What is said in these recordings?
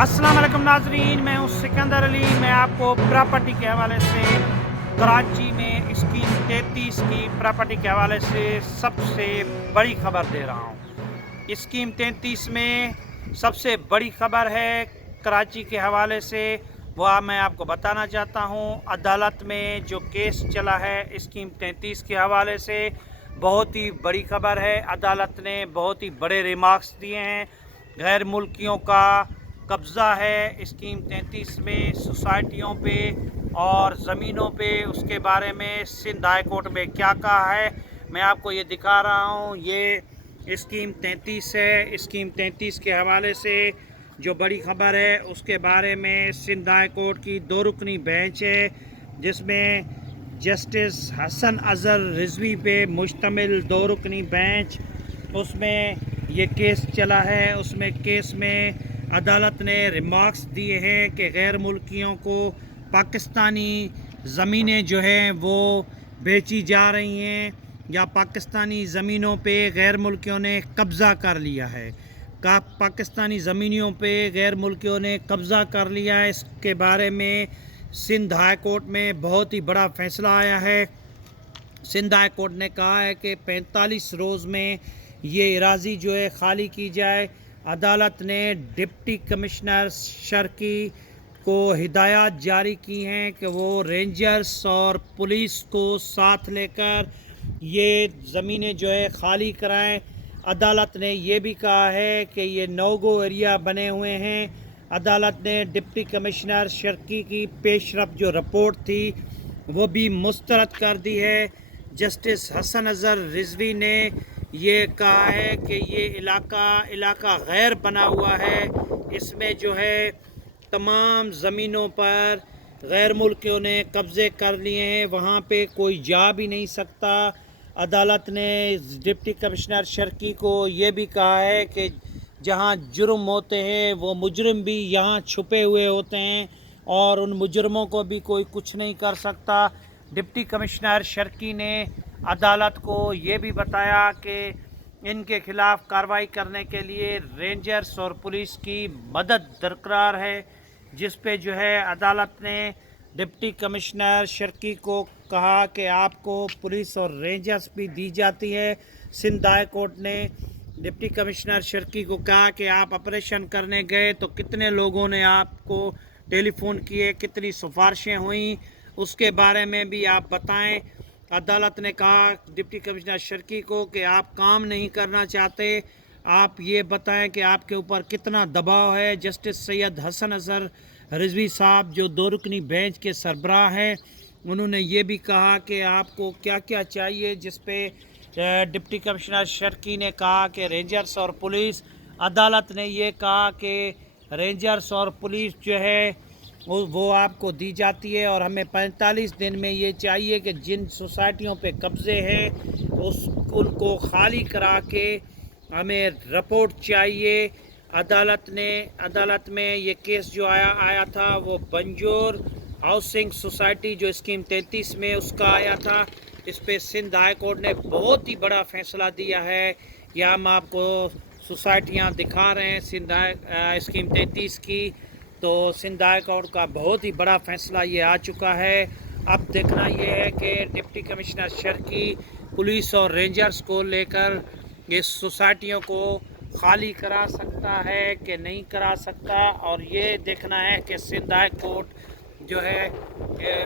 अस्सलाम वालेकुम नाजरीन, मैं हूँ सिकंदर अली। मैं आपको प्रॉपर्टी के हवाले से कराची में स्कीम 33 की प्रॉपर्टी के हवाले से सबसे बड़ी खबर दे रहा हूँ। स्कीम 33 में सबसे बड़ी खबर है कराची के हवाले से, वह मैं आपको बताना चाहता हूँ। अदालत में जो केस चला है स्कीम 33 के हवाले से, बहुत ही बड़ी खबर है। अदालत ने बहुत ही बड़े रिमार्क्स दिए हैं। गैर मुल्कियों का कब्ज़ा है स्कीम 33 में सोसाइटियों पे और ज़मीनों पे, उसके बारे में सिंध हाई कोर्ट में क्या कहा है मैं आपको ये दिखा रहा हूँ। ये स्कीम 33 है। स्कीम 33 के हवाले से जो बड़ी खबर है उसके बारे में सिंध हाई कोर्ट की 2 रुकनी बेंच है, जिसमें जस्टिस हसन अज़हर रिजवी पे मुश्तमिल 2 रुकनी बेंच, उसमें ये केस चला है। उसमें केस में अदालत ने रिमार्क्स दिए हैं कि गैर मुल्कियों को पाकिस्तानी ज़मीनें जो हैं वो बेची जा रही हैं या पाकिस्तानी ज़मीनों पे गैर मुल्कियों ने कब्ज़ा कर लिया है। पाकिस्तानी ज़मीनों पे गैर मुल्कियों ने कब्ज़ा कर लिया है। इसके बारे में सिंध हाई कोर्ट में बहुत ही बड़ा फ़ैसला आया है। सिंध हाई कोर्ट ने कहा है कि 45 रोज़ में ये इराज़ी जो है खाली की जाए। अदालत ने डिप्टी कमिश्नर शर्की को हिदायत जारी की हैं कि वो रेंजर्स और पुलिस को साथ लेकर ये ज़मीनें जो है खाली कराएं। अदालत ने ये भी कहा है कि ये नो गो एरिया बने हुए हैं। अदालत ने डिप्टी कमिश्नर शर्की की पेशरफ जो रिपोर्ट थी वो भी मुस्तरद कर दी है। जस्टिस हसन अज़हर रिजवी ने ये कहा है कि ये इलाका गैर बना हुआ है। इसमें जो है तमाम ज़मीनों पर गैर मुल्कियों ने कब्ज़े कर लिए हैं, वहाँ पे कोई जा भी नहीं सकता। अदालत ने डिप्टी कमिश्नर शर्की को ये भी कहा है कि जहाँ जुर्म होते हैं वो मुजरिम भी यहाँ छुपे हुए होते हैं और उन मुजरमों को भी कोई कुछ नहीं कर सकता। डिप्टी कमिश्नर शर्की ने अदालत को ये भी बताया कि इनके ख़िलाफ़ कार्रवाई करने के लिए रेंजर्स और पुलिस की मदद दरकार है, जिस पे जो है अदालत ने डिप्टी कमिश्नर शर्की को कहा कि आपको पुलिस और रेंजर्स भी दी जाती है। सिंध हाई कोर्ट ने डिप्टी कमिश्नर शर्की को कहा कि आप ऑपरेशन करने गए तो कितने लोगों ने आपको टेलीफोन किए, कितनी सिफारिशें हुई, उसके बारे में भी आप बताएं। अदालत ने कहा डिप्टी कमिश्नर शर्की को कि आप काम नहीं करना चाहते, आप ये बताएं कि आपके ऊपर कितना दबाव है। जस्टिस सैयद हसन अज़हर रिजवी साहब जो 2 रुकनी बेंच के सरबराह हैं, उन्होंने ये भी कहा कि आपको क्या क्या चाहिए, जिस पे डिप्टी कमिश्नर शर्की ने कहा कि रेंजर्स और पुलिस। अदालत ने ये कहा कि रेंजर्स और पुलिस जो है वो आपको दी जाती है और हमें 45 दिन में ये चाहिए कि जिन सोसाइटियों पे कब्ज़े हैं उनको खाली करा के हमें रिपोर्ट चाहिए। अदालत में ये केस जो आया था वो बंजोर हाउसिंग सोसाइटी जो स्कीम 33 में उसका आया था। इस पे सिंध हाई कोर्ट ने बहुत ही बड़ा फ़ैसला दिया है। यह हम आपको सोसाइटियाँ दिखा रहे हैं स्कीम 33 की। तो सिंध हाई कोर्ट का बहुत ही बड़ा फ़ैसला ये आ चुका है। अब देखना ये है कि डिप्टी कमिश्नर शर्की पुलिस और रेंजर्स को लेकर इस सोसाइटियों को खाली करा सकता है कि नहीं करा सकता, और ये देखना है कि सिंध हाई कोर्ट जो है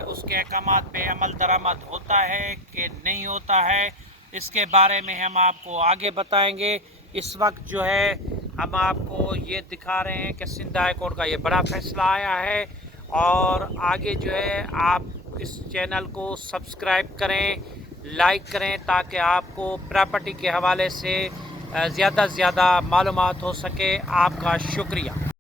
उसके अहकामात पे अमल दरामद होता है कि नहीं होता है। इसके बारे में हम आपको आगे बताएंगे। इस वक्त जो है हम आपको ये दिखा रहे हैं कि सिंध हाई कोर्ट का ये बड़ा फ़ैसला आया है, और आगे जो है आप इस चैनल को सब्सक्राइब करें, लाइक करें, ताकि आपको प्रॉपर्टी के हवाले से ज़्यादा से ज़्यादा मालूमात हो सके। आपका शुक्रिया।